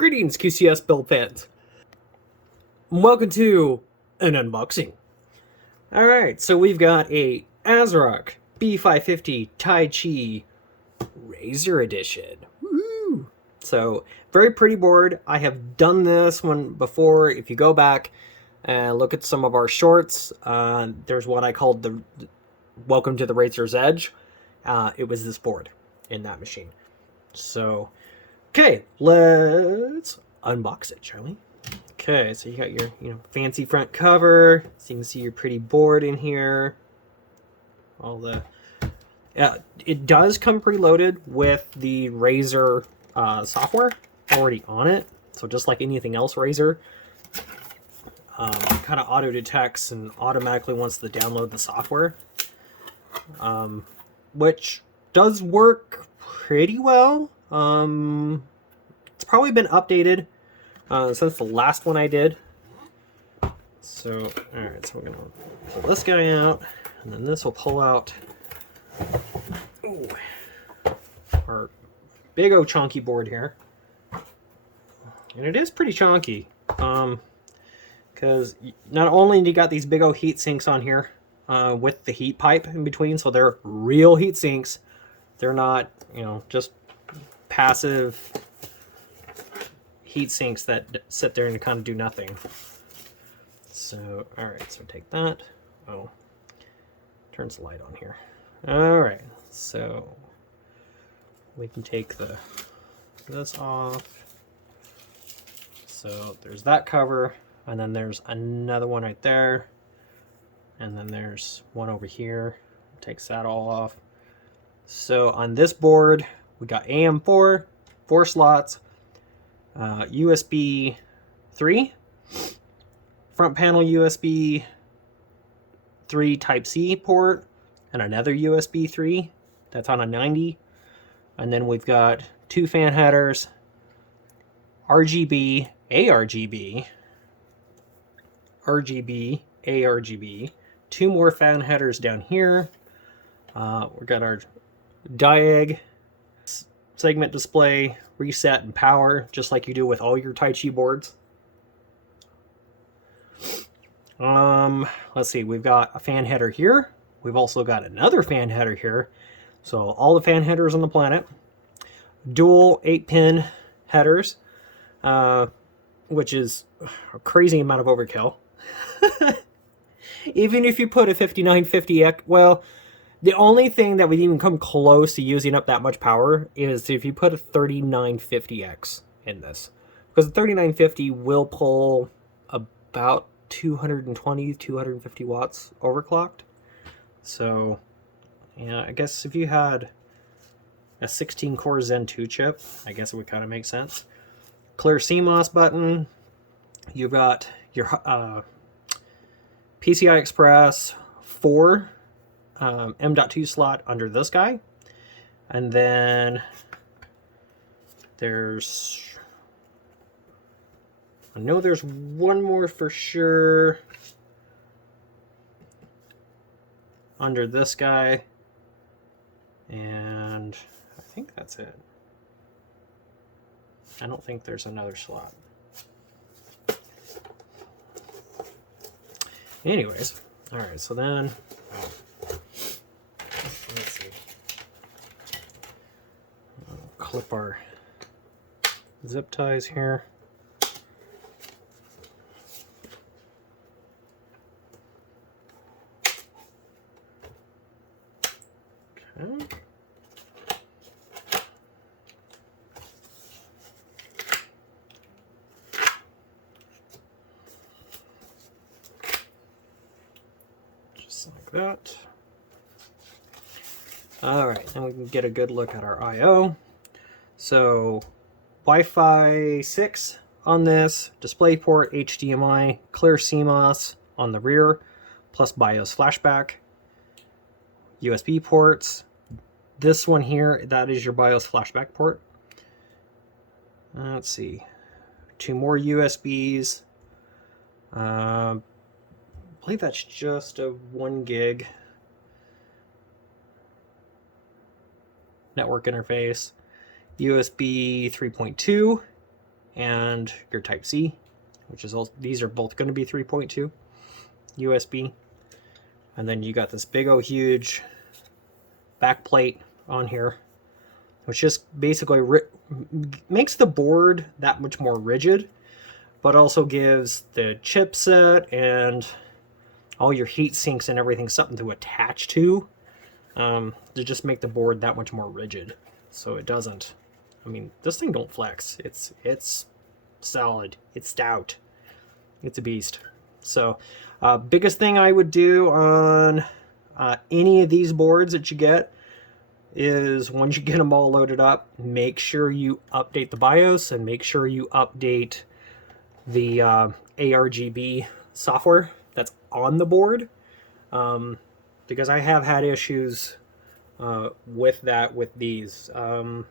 Greetings, QCS build fans. Welcome to an unboxing. Alright, so we've got a ASRock B550 Taichi Razer edition. Woo! So, very pretty board. I have done this one before. If you go back and look at some of our shorts, there's what I called the Welcome to the Razer's Edge. It was this board in that machine. So, okay, let's unbox it, shall we? Okay, so you got your fancy front cover, so you can see your pretty board in here. All the it does come preloaded with the Razer software already on it. So just like anything else Razer, kind of auto detects and automatically wants to download the software, which does work pretty well. It's probably been updated since the last one I did. So, alright, so we're going to pull this guy out, and then this will pull out our big old chunky board here. And it is pretty chunky, because not only do you got these big old heat sinks on here with the heat pipe in between, so they're real heat sinks. They're not, just passive heat sinks that sit there and kind of do nothing. So, alright, so take that. Oh, turns the light on here. Alright, so we can take this off. So there's that cover, and then there's another one right there, and then there's one over here. Takes that all off. So on this board, we got AM4, 4 slots, USB 3, front panel USB 3 Type-C port, and another USB 3 that's on a 90. And then we've got 2 fan headers, RGB, A-RGB, RGB, A-RGB, 2 more fan headers down here. We've got our diag, segment display, reset, and power, just like you do with all your Taichi boards. Let's see, we've got a fan header here. We've also got another fan header here. So all the fan headers on the planet. Dual 8-pin headers, which is a crazy amount of overkill. Even if you put a 5950X, well, the only thing that would even come close to using up that much power is if you put a 3950X in this. Because the 3950 will pull about 220, 250 watts overclocked. So, yeah, I guess if you had a 16-core Zen 2 chip, I guess it would kind of make sense. Clear CMOS button. You've got your PCI Express 4 M.2 slot under this guy, and then I know there's one more for sure under this guy, and I think that's it. I don't think there's another slot. Anyways, all right, so then let's see. I'll clip our zip ties here. Okay. Just like that. Alright, now we can get a good look at our I/O. So, Wi-Fi 6 on this, DisplayPort, HDMI, clear CMOS on the rear, plus BIOS flashback, USB ports. This one here, that is your BIOS flashback port. Let's see, 2 more USBs. I believe that's just a 1 gig network interface. USB 3.2 and your Type-C, which is also, these are both going to be 3.2 USB. And then you got this big old huge back plate on here, which just basically makes the board that much more rigid, but also gives the chipset and all your heat sinks and everything something to attach to just make the board that much more rigid. So it doesn't, I mean, this thing don't flex. It's solid. It's stout. It's a beast. So biggest thing I would do on any of these boards that you get is once you get them all loaded up, make sure you update the BIOS and make sure you update the A-RGB software that's on the board, because I have had issues with that with these. The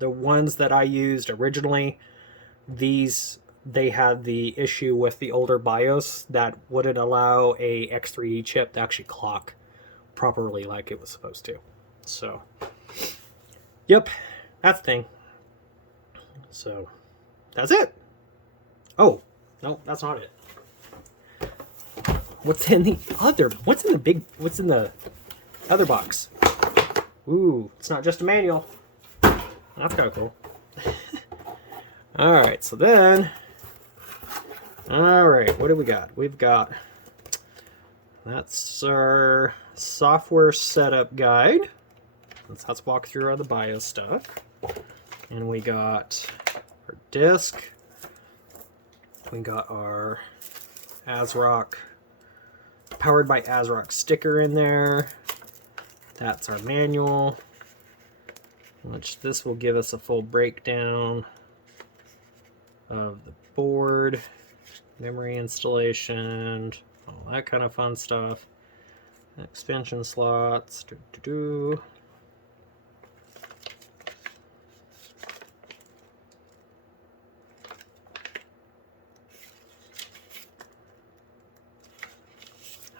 ones that I used originally, they had the issue with the older BIOS that wouldn't allow a X3D chip to actually clock properly like it was supposed to. So, yep, that's the thing. So, that's it. Oh, no, that's not it. What's in the other box? Ooh, it's not just a manual. That's kind of cool. Alright, so then, alright, what do we got? We've got, that's our software setup guide. Let's walk through all the BIOS stuff. And we got our disk. We got our ASRock, powered by ASRock sticker in there. That's our manual, which this will give us a full breakdown of the board, memory installation, all that kind of fun stuff. Expansion slots.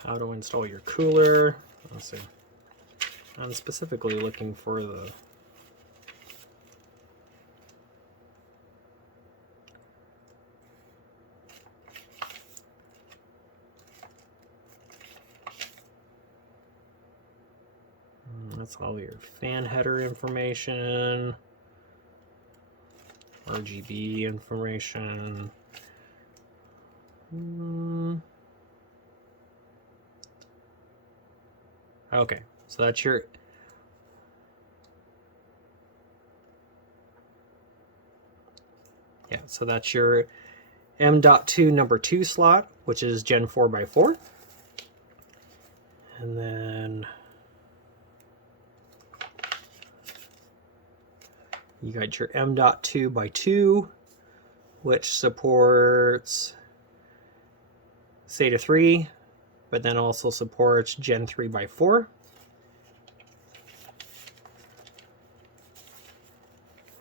How to install your cooler. Let's see. I'm specifically looking for the that's all your fan header information, RGB information. Okay, so that's your so that's your M.2 number 2 slot, which is Gen 4x4. And then you got your M.2x2, which supports SATA 3, but then also supports Gen 3x4.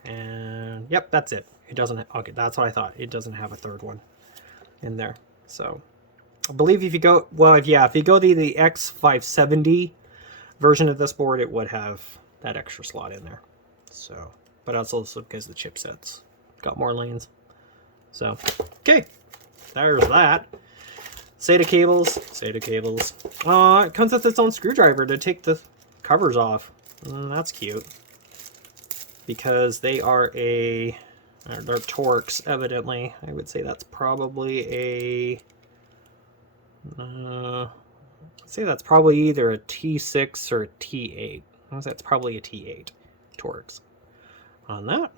And yep, that's it. It doesn't, okay, that's what I thought. It doesn't have a third one in there. So I believe if you go, well, if you go the X570 version of this board, it would have that extra slot in there. So, but that's also because the chipset's got more lanes. So, okay, there's that. SATA cables. It comes with its own screwdriver to take the covers off. That's cute. Because they are they're Torx, evidently. I would say that's probably a, I'd say that's probably either a T6 or a T8. I would say it's probably a T8 Torx on that.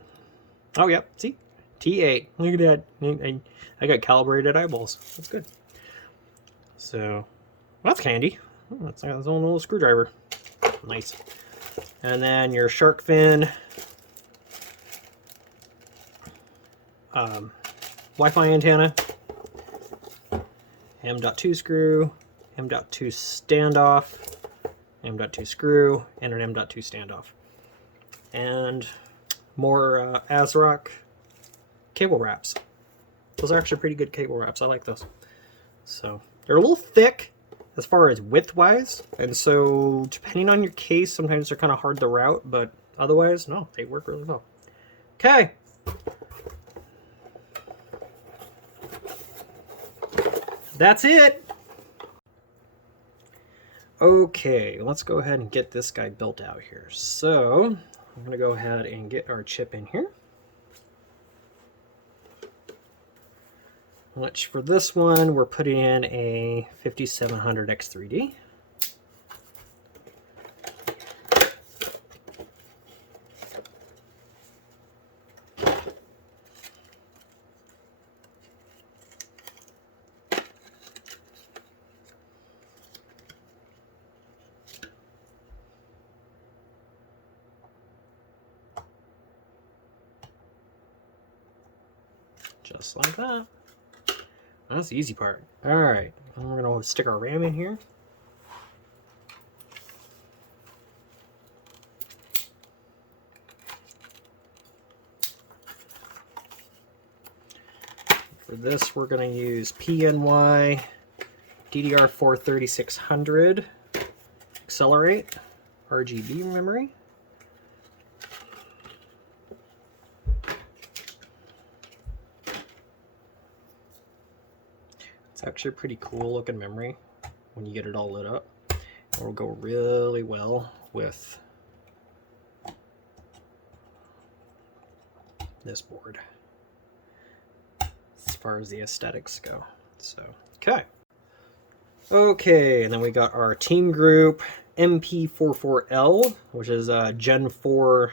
Oh, yeah, see? T8. Look at that. I got calibrated eyeballs. That's good. So, well, that's handy. Oh, that's got its own little screwdriver. Nice. And then your shark fin Wi-Fi antenna, M.2 screw, M.2 standoff, M.2 screw, and an M.2 standoff. And more ASRock cable wraps. Those are actually pretty good cable wraps. I like those. So they're a little thick as far as width-wise, and so depending on your case, sometimes they're kind of hard to route, but otherwise, no, they work really well. Okay. that's it. Okay, let's go ahead and get this guy built out here. So I'm gonna go ahead and get our chip in here. Which for this one, we're putting in a 5700 X3D. Just like that. That's the easy part. Alright, we're going to stick our RAM in here. For this, we're going to use PNY DDR4 3600 Accelerate RGB memory. It's actually a pretty cool looking memory when you get it all lit up. It'll go really well with this board as far as the aesthetics go. So, okay, and then we got our team group MP44L, which is a Gen 4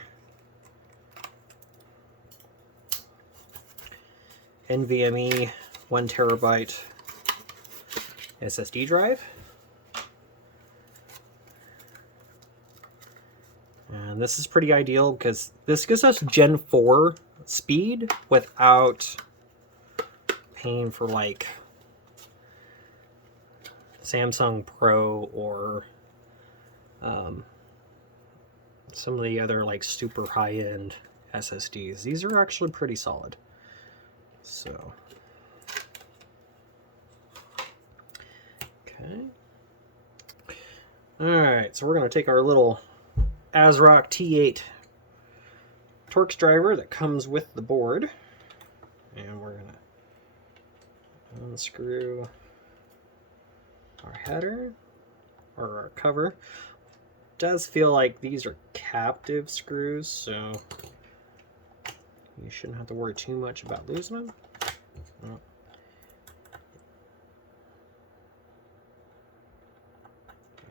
NVMe 1 terabyte SSD drive. And this is pretty ideal because this gives us Gen 4 speed without paying for like Samsung Pro or some of the other like super high-end SSDs. These are actually pretty solid. So okay. Alright, so we're going to take our little ASRock T8 Torx driver that comes with the board, and we're going to unscrew our header, or our cover. It does feel like these are captive screws, so you shouldn't have to worry too much about losing them. Oh.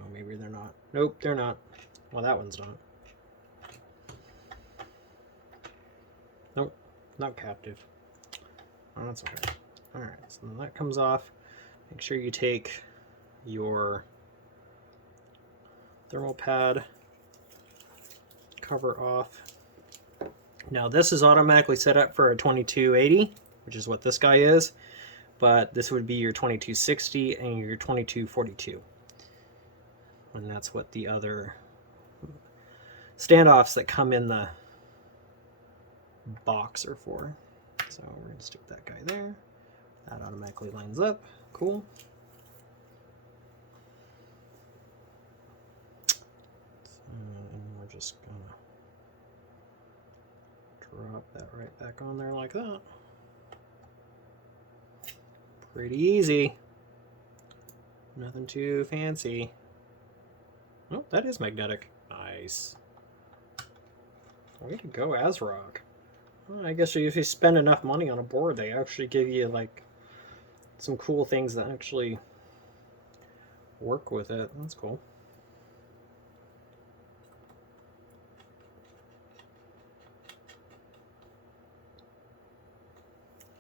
Oh, maybe they're not. Nope, they're not. Well, that one's not. Nope, not captive. Oh, that's okay. Alright, so then that comes off. Make sure you take your thermal pad cover off. Now this is automatically set up for a 2280, which is what this guy is, but this would be your 2260 and your 2242. And that's what the other standoffs that come in the box are for. So we're going to stick that guy there. That automatically lines up. Cool. And we're just going to drop that right back on there like that. Pretty easy. Nothing too fancy. Oh, that is magnetic. Nice. Way to go, ASRock. Well, I guess if you spend enough money on a board, they actually give you like some cool things that actually work with it. That's cool.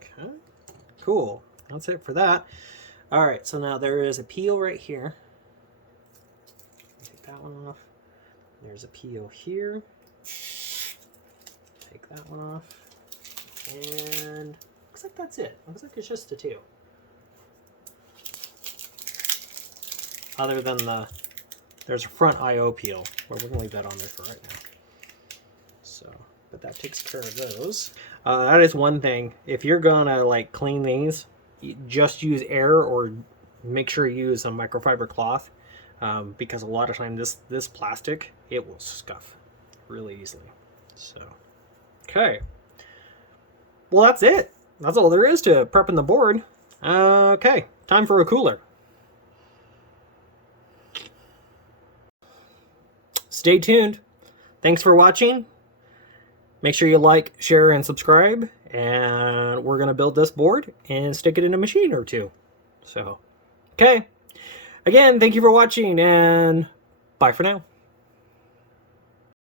Okay, cool. That's it for that. All right, so now there is a peel right here. Take that one off. There's a peel here. Take that one off. And looks like that's it. Looks like it's just the two. Other than there's a front I/O peel. Well, we're gonna leave that on there for right now. So, but that takes care of those. That is one thing. If you're gonna like clean these, just use air or make sure you use a microfiber cloth, because a lot of times this plastic, it will scuff really easily. So, okay. Well, that's it. That's all there is to prepping the board. Okay, time for a cooler. Stay tuned. Thanks for watching. Make sure you like, share, and subscribe. And we're going to build this board and stick it in a machine or two. So, okay. Again, thank you for watching, and bye for now.